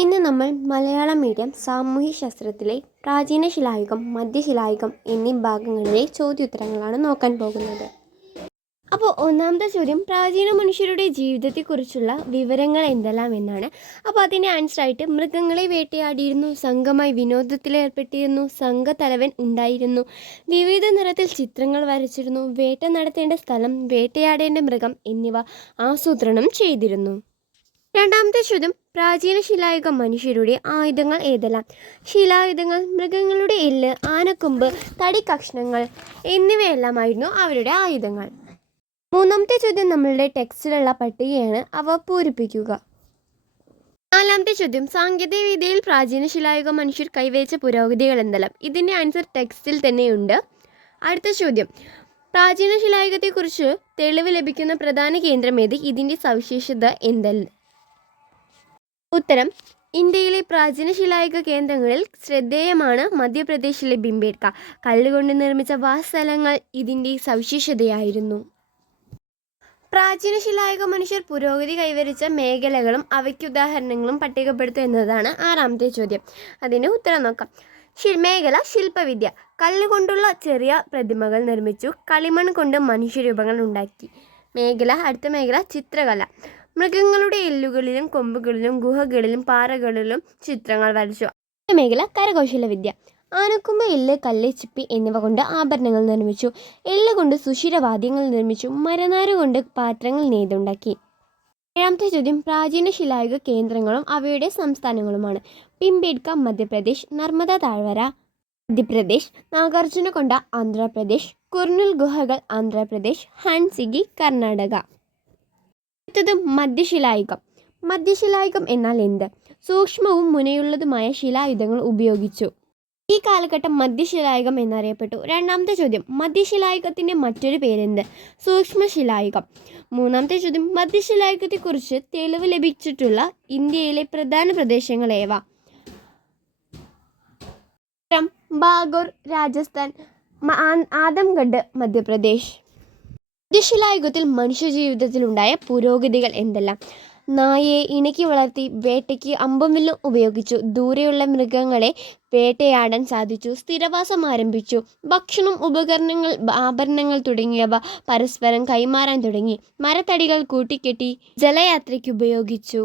ഇന്ന് നമ്മൾ മലയാളം മീഡിയം സാമൂഹ്യശാസ്ത്രത്തിലെ പ്രാചീന ശിലായുഗം, മധ്യശിലായുഗം എന്നീ ഭാഗങ്ങളിലെ ചോദ്യോത്തരങ്ങളാണ് നോക്കാൻ പോകുന്നത്. അപ്പോൾ ഒന്നാമത്തെ ചോദ്യം, പ്രാചീന മനുഷ്യരുടെ ജീവിതത്തെക്കുറിച്ചുള്ള വിവരങ്ങൾ എന്തെല്ലാം എന്നാണ്. അപ്പോൾ അതിൻ്റെ ആൻസറായിട്ട് മൃഗങ്ങളെ വേട്ടയാടിയിരുന്നു, സംഘമായി വിനോദത്തിലേർപ്പെട്ടിരുന്നു, സംഘത്തലവൻ ഉണ്ടായിരുന്നു, വിവിധ നിറത്തിൽ ചിത്രങ്ങൾ വരച്ചിരുന്നു, വേട്ട നടത്തേണ്ട സ്ഥലം, വേട്ടയാടേണ്ട മൃഗം എന്നിവ ആസൂത്രണം ചെയ്തിരുന്നു. രണ്ടാമത്തെ ചോദ്യം, പ്രാചീന ശിലായുഗ മനുഷ്യരുടെ ആയുധങ്ങൾ ഏതെല്ലാം? ശിലായുധങ്ങൾ മൃഗങ്ങളുടെ എല്ല്, ആനക്കൊമ്പ്, തടി കഷ്ണങ്ങൾ എന്നിവയെല്ലാമായിരുന്നു അവരുടെ ആയുധങ്ങൾ. മൂന്നാമത്തെ ചോദ്യം നമ്മളുടെ ടെക്സ്റ്റിലുള്ള പട്ടികയാണ്, അവ പൂരിപ്പിക്കുക. നാലാമത്തെ ചോദ്യം, സാങ്കേതിക വിദ്യയിൽ പ്രാചീന ശിലായുഗ മനുഷ്യർ കൈവരിച്ച പുരോഗതികൾ എന്തെല്ലാം? ഇതിൻ്റെ ആൻസർ ടെക്സ്റ്റിൽ തന്നെയുണ്ട്. അടുത്ത ചോദ്യം, പ്രാചീന ശിലായുഗത്തെക്കുറിച്ച് തെളിവ് ലഭിക്കുന്ന പ്രധാന കേന്ദ്രം ഏത്? ഇതിൻ്റെ സവിശേഷത എന്തെല്ലാം? ഉത്തരം, ഇന്ത്യയിലെ പ്രാചീന ശിലായുഗ കേന്ദ്രങ്ങളിൽ ശ്രദ്ധേയമാണ് മധ്യപ്രദേശിലെ ഭിംബേട്ക. കല്ലുകൊണ്ട് നിർമ്മിച്ച വാസസ്ഥലങ്ങൾ ഇതിൻ്റെ സവിശേഷതയായിരുന്നു. പ്രാചീന ശിലായുഗ മനുഷ്യർ പുരോഗതി കൈവരിച്ച മേഖലകളും അവയ്ക്ക് ഉദാഹരണങ്ങളും പട്ടികപ്പെടുത്തുക എന്നതാണ് ആറാമത്തെ ചോദ്യം. അതിന് ഉത്തരം നോക്കാം. മേഖല ശില്പവിദ്യ, കല്ലുകൊണ്ടുള്ള ചെറിയ പ്രതിമകൾ നിർമ്മിച്ചു, കളിമൺ കൊണ്ട് മനുഷ്യരൂപങ്ങൾ ഉണ്ടാക്കി. അടുത്ത മേഖല ചിത്രകല, മൃഗങ്ങളുടെ എല്ലുകളിലും കൊമ്പുകളിലും ഗുഹകളിലും പാറകളിലും ചിത്രങ്ങൾ വരച്ചു. മേഖല കരകൗശല വിദ്യ, ആനക്കൊമ്പ്, എല്ല്, കല്ല്, ചിപ്പി എന്നിവ കൊണ്ട് ആഭരണങ്ങൾ നിർമ്മിച്ചു. എല്ല് കൊണ്ട് സുഷിരവാദ്യങ്ങൾ നിർമ്മിച്ചു. മരനാര് കൊണ്ട് പാത്രങ്ങൾ നെയ്തുണ്ടാക്കി. ഏഴാമത്തെ ചോദ്യം, പ്രാചീന ശിലായുഗ കേന്ദ്രങ്ങളും അവയുടെ സംസ്ഥാനങ്ങളുമാണ്. ഭിംബേട്ക മധ്യപ്രദേശ്, നർമ്മദ താഴ്വര മധ്യപ്രദേശ്, നാഗാർജുനകൊണ്ട ആന്ധ്രാപ്രദേശ്, കുർണൂൽ ഗുഹകൾ ആന്ധ്രാപ്രദേശ്, ഹൻസിഗി കർണാടക. അടുത്തത് മധ്യശിലായുഗം. മധ്യശിലായുഗം എന്നാൽ എന്ത്? സൂക്ഷ്മവും മുനയുള്ളതുമായ ശിലായുധങ്ങൾ ഉപയോഗിച്ചു. ഈ കാലഘട്ടം മധ്യശിലായുഗം എന്നറിയപ്പെട്ടു. രണ്ടാമത്തെ ചോദ്യം, മധ്യശിലായുഗത്തിൻ്റെ മറ്റൊരു പേരെന്ത്? സൂക്ഷ്മശിലായുഗം. മൂന്നാമത്തെ ചോദ്യം, മധ്യശിലായുഗത്തെക്കുറിച്ച് തെളിവ് ലഭിച്ചിട്ടുള്ള ഇന്ത്യയിലെ പ്രധാന പ്രദേശങ്ങൾ ഏവ? ബാഗോർ രാജസ്ഥാൻ, ആദംഗഡ് മധ്യപ്രദേശ്. മധ്യശിലായുഗത്തിൽ മനുഷ്യജീവിതത്തിലുണ്ടായ പുരോഗതികൾ എന്തെല്ലാം? നായയെ ഇണക്കി വളർത്തി, വേട്ടയ്ക്ക് അമ്പും വില്ലും ഉപയോഗിച്ചു, ദൂരെയുള്ള മൃഗങ്ങളെ വേട്ടയാടാൻ സാധിച്ചു, സ്ഥിരവാസം ആരംഭിച്ചു, ഭക്ഷണം, ഉപകരണങ്ങൾ, ആഭരണങ്ങൾ തുടങ്ങിയവ പരസ്പരം കൈമാറാൻ തുടങ്ങി, മരത്തടികൾ കൂട്ടിക്കെട്ടി ജലയാത്രയ്ക്ക് ഉപയോഗിച്ചു.